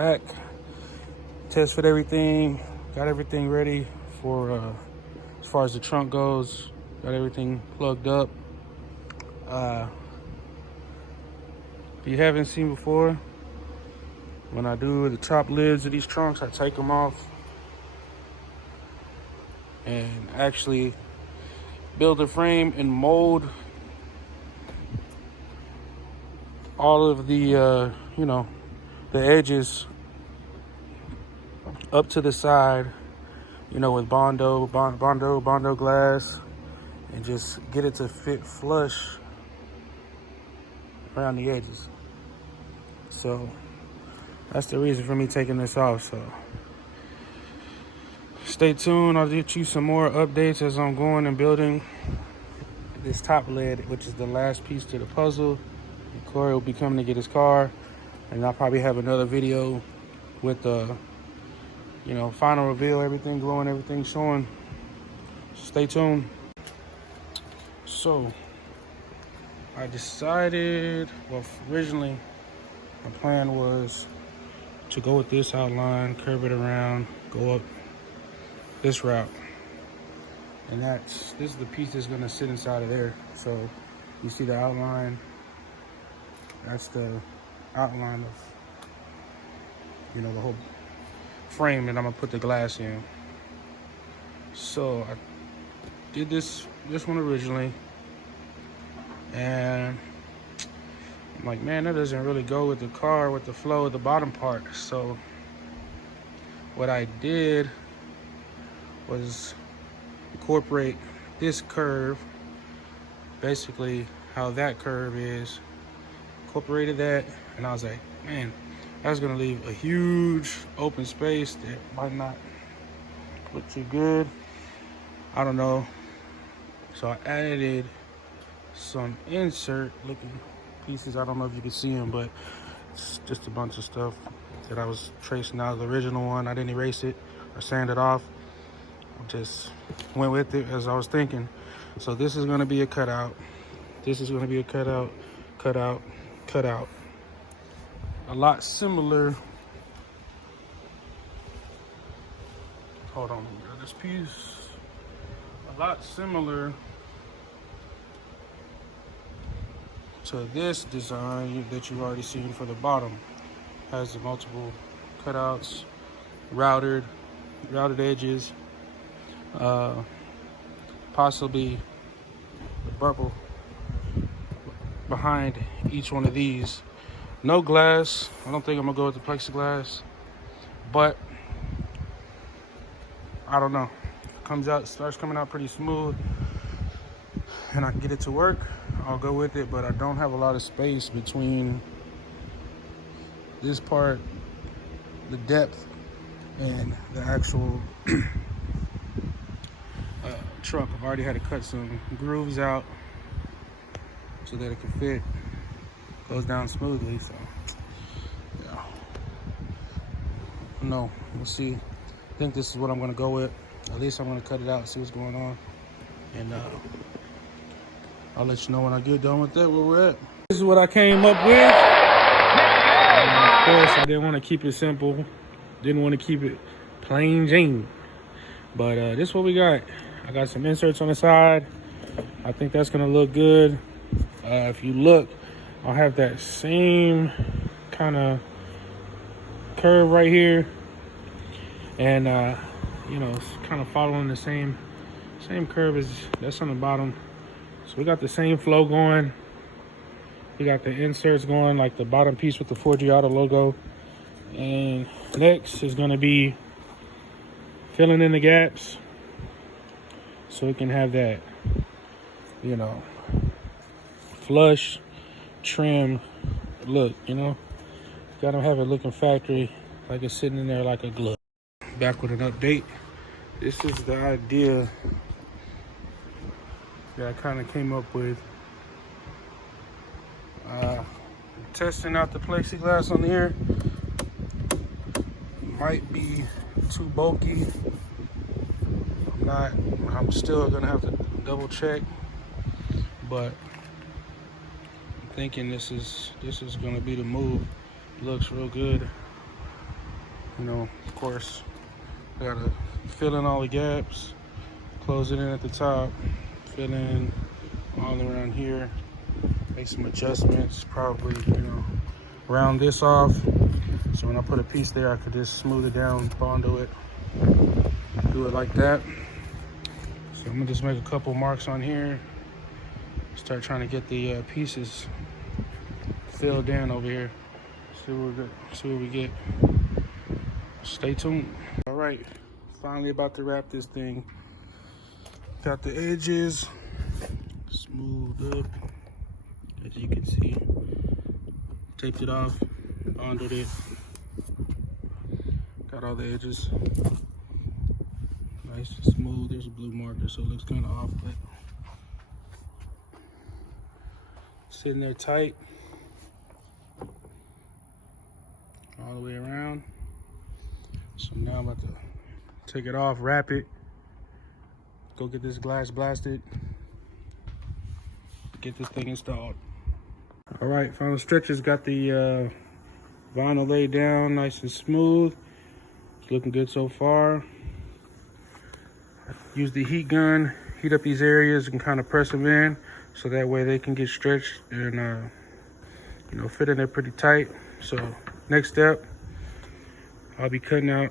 back, test fit everything, got everything ready for as far as the trunk goes, got everything plugged up. If you haven't seen before, when I do the top lids of these trunks, I take them off and actually build a frame and mold all of the the edges up to the side, with Bondo glass, and just get it to fit flush around the edges. So that's the reason for me taking this off. So stay tuned. I'll get you some more updates as I'm going and building this top lid, which is the last piece to the puzzle. Corey will be coming to get his car, and I'll probably have another video with the final reveal, everything glowing, everything showing. Stay tuned. So I decided, well, originally my plan was to go with this outline, curve it around, go up this route, and this is the piece that's going to sit inside of there. So you see the outline, that's the outline of the whole frame that I'm gonna put the glass in. So I did this one originally, and I'm like, man, that doesn't really go with the car, with the flow of the bottom part. So what I did was incorporate this curve, basically how that curve is, incorporated that, and I was like, man, that's gonna leave a huge open space that might not look too good. I don't know. So I added some insert looking pieces. I don't know if you can see them, but it's just a bunch of stuff that I was tracing out of the original one. I didn't erase it or sand it off. I just went with it as I was thinking. So this is gonna be a cutout. This is gonna be a cutout, cutout, cutout. A lot similar. Hold on, this piece. A lot similar to this design that you've already seen for the bottom. Has the multiple cutouts, routed edges, possibly the bubble behind each one of these. No glass. I don't think I'm gonna go with the plexiglass, but I don't know. If it starts coming out pretty smooth, and I can get it to work, I'll go with it. But I don't have a lot of space between this part, the depth, and the actual truck. I've already had to cut some grooves out so that it can fit. Goes down smoothly, so yeah. No, we'll see. I think this is what I'm gonna go with. At least I'm gonna cut it out and see what's going on, and I'll let you know when I get done with that where we're at. This is what I came up with. And of course, I didn't want to keep it simple. Didn't want to keep it plain Jane. But this is what we got. I got some inserts on the side. I think that's gonna look good. If you look, I'll have that same kind of curve right here, and it's kind of following the same curve as that's on the bottom. So we got the same flow going. We got the inserts going, like the bottom piece with the 4G Auto logo, and next is going to be filling in the gaps so we can have that flush trim look. Gotta have it looking factory, like it's sitting in there like a glove. Back with an update. This is the idea that I kind of came up with. Testing out the plexiglass on here. Might be too bulky. I'm still gonna have to double check, but I'm thinking this is gonna be the move. Looks real good. You know, of course, I gotta fill in all the gaps, close it in at the top, fill in all around here, make some adjustments, probably, you know, round this off. So when I put a piece there, I could just smooth it down, bondo it, do it like that. So I'm gonna just make a couple marks on here, start trying to get the pieces filled in over here. See what we get. Stay tuned. All right, finally about to wrap this thing. Got the edges smoothed up, as you can see. Taped it off, bonded it. Got all the edges nice and smooth. There's a blue marker, so it looks kind of off, but sitting there tight all the way around. So now I'm about to take it off, wrap it, go get this glass blasted, get this thing installed. All right, final stretches. Got the vinyl laid down nice and smooth. It's looking good so far. Use the heat gun, heat up these areas and kind of press them in so that way they can get stretched and you know, fit in there pretty tight. So next step, I'll be cutting out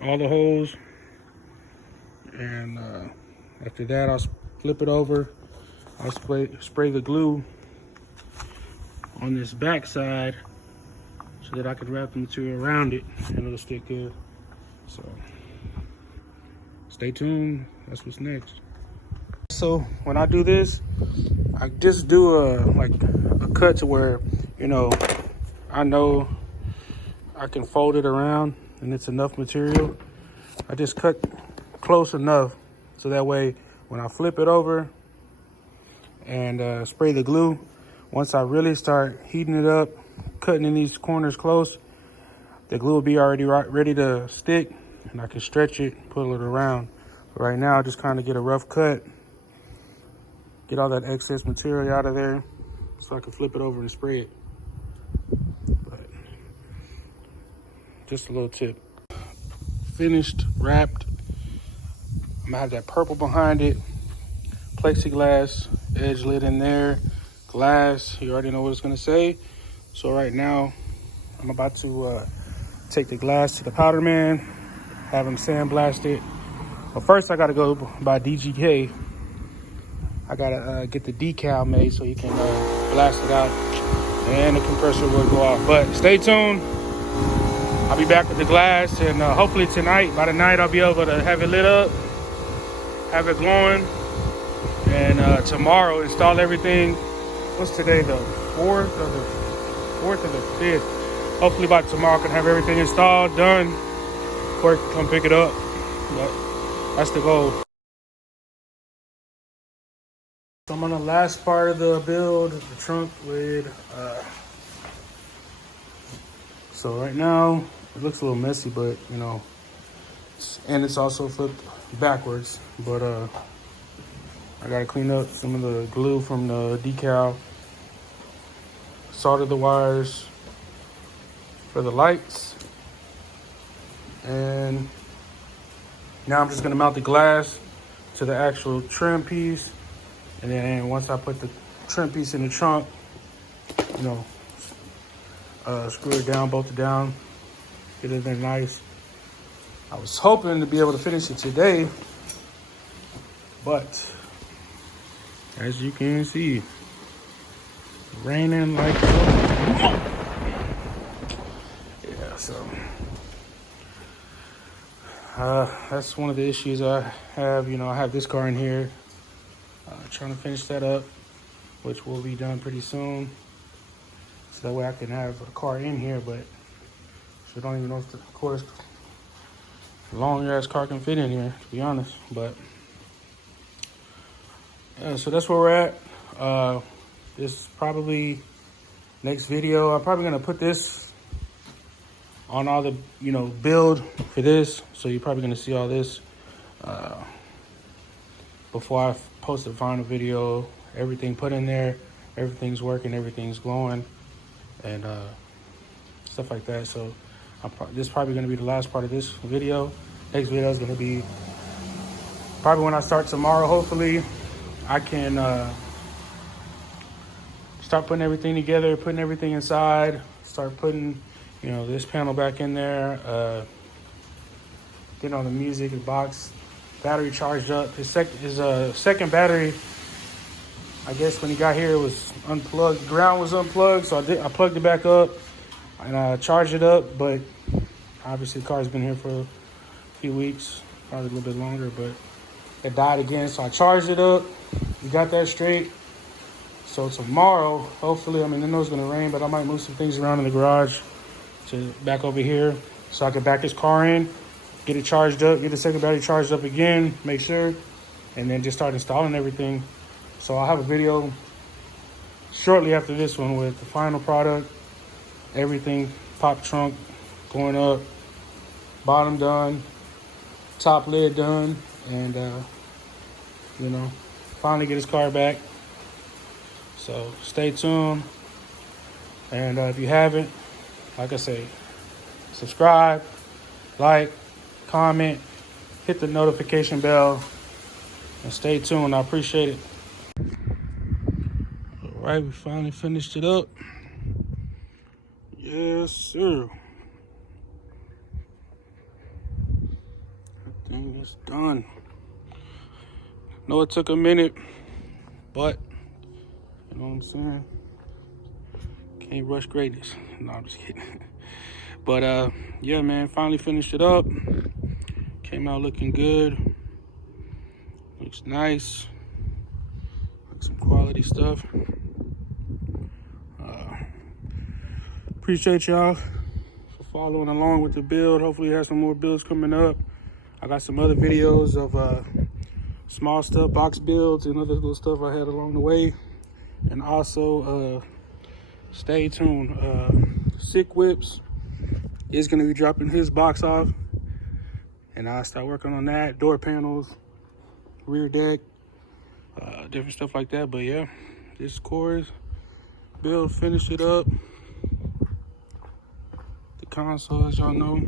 all the holes, and after that I'll flip it over. I'll spray the glue on this back side so that I can wrap the material around it and it'll stick good. So stay tuned, that's what's next. So when I do this, I just do a cut to where, you know I can fold it around and it's enough material. I just cut close enough so that way when I flip it over and spray the glue, once I really start heating it up, cutting in these corners close, the glue will be already ready to stick and I can stretch it, pull it around. But right now I just kind of get a rough cut, get all that excess material out of there so I can flip it over and spray it. But just a little tip. Finished, wrapped. I'm gonna have that purple behind it, plexiglass edge lid in there, glass, you already know what it's gonna say. So right now I'm about to take the glass to the powder man, have him sandblast it. But first I gotta go by DGK. I gotta get the decal made so he can blast it out and the compressor will go off. But stay tuned, I'll be back with the glass, and hopefully tonight, by the night, I'll be able to have it lit up, have it glowing, and tomorrow install everything. What's today, the 4th or the 5th? Hopefully by tomorrow I can have everything installed, done. Corey can come pick it up, but that's the goal. So I'm on the last part of the build, the trunk lid. So right now, it looks a little messy, but you know, and it's also flipped backwards. But I gotta clean up some of the glue from the decal, solder the wires for the lights, and now I'm just gonna mount the glass to the actual trim piece. And then once I put the trim piece in the trunk, you know, screw it down, bolt it down, get it there nice. I was hoping to be able to finish it today, but as you can see, raining like so. Yeah, so that's one of the issues I have. You know, I have this car in here, trying to finish that up, which will be done pretty soon. So that way I can have a car in here, but I don't even know if the, of course, long ass car can fit in here, to be honest. But so that's where we're at. This is probably next video. I'm probably gonna put this on all the, you know, build for this. So you're probably gonna see all this before I post the final video. Everything put in there, everything's working, everything's glowing, and stuff like that. So This is probably going to be the last part of this video. Next video is going to be probably when I start tomorrow. Hopefully, I can start putting everything together, putting everything inside, start putting, this panel back in there, getting all the music, the box, battery charged up. His second battery, I guess when he got here, it was unplugged. The ground was unplugged, so I plugged it back up and I charged it up. But obviously, the car's been here for a few weeks, probably a little bit longer, but it died again. So I charged it up. We got that straight. So tomorrow, hopefully, I know it's going to rain, but I might move some things around in the garage to back over here so I can back this car in, get it charged up, get the second battery charged up again, make sure, and then just start installing everything. So I'll have a video shortly after this one with the final product, everything, pop trunk going up, bottom done, top lid done, and, finally get his car back. So stay tuned. And if you haven't, like I say, subscribe, like, comment, hit the notification bell, and stay tuned. I appreciate it. All right, we finally finished it up. Yes, sir. Everything is done. Know it took a minute, but you know what I'm saying? Can't rush greatness. No, I'm just kidding. But yeah, man, finally finished it up. Came out looking good. Looks nice. Like some quality stuff. Appreciate y'all for following along with the build. Hopefully, have some more builds coming up. I got some other videos of small stuff, box builds, and other little stuff I had along the way. And also, stay tuned. Sick Whips is going to be dropping his box off, and I'll start working on that. Door panels, rear deck, different stuff like that. But yeah, this is Corey's build. Finish it up. The console, as y'all know,